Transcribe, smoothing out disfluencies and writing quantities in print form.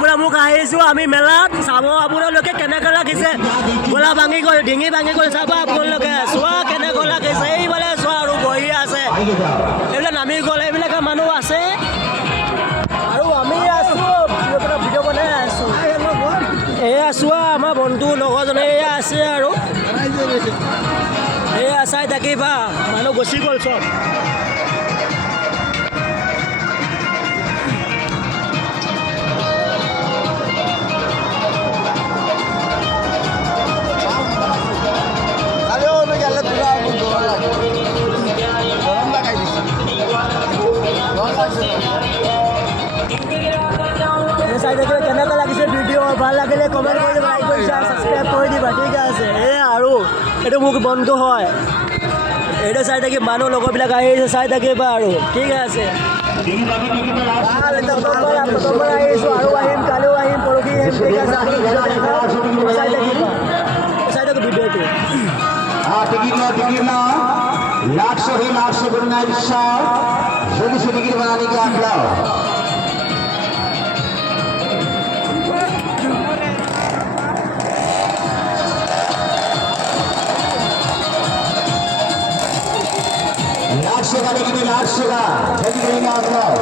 পৰা মোক আহিছোঁ আমি মেলাত চাব আপোনালোকে কেনেকৈ লাগিছে গোলা ভাঙি গ'ল ডিঙি ভাঙি গ'ল চাব আপোনালোকে চোৱা কেনেকৈ লাগিছে এইফালে চোৱা আৰু বহি আছে এইবিলাক নামি গ'ল এইবিলাকে মানুহ আছে আৰু আমি আছোঁ ভিডিঅ' বনাই আছোঁ এয়া চোৱা আমাৰ বন্ধু লগৰজনে এয়া আছে আৰু এয়া চাই থাকিবা মানুহ গুচি গ'ল চব চাই থাকিলে কেনেকুৱা লাগিছে ভিডিঅ' ভাল লাগিলে কমেণ্ট কৰি দিবা লাইক কৰি ছাবস্ক্ৰাইব কৰি দিবা ঠিক আছে এই আৰু এইটো মোক বন্ধু হয় এইটো চাই থাকি মানুহ লগৰবিলাক আহিছে চাই থাকিবা আৰু ঠিক আছে প্ৰথমবাৰ আহিছোঁ আৰু আহিম কালিও আহিম পৰহি আহিম ঠিক আছে চাই থাকিবা চাই থাকো ভিডিঅ'টো लाख से गुरुना छोटी छोटी टिकट बनाने के आप लाओ लाख से का छोटी करेंगे आप लाओ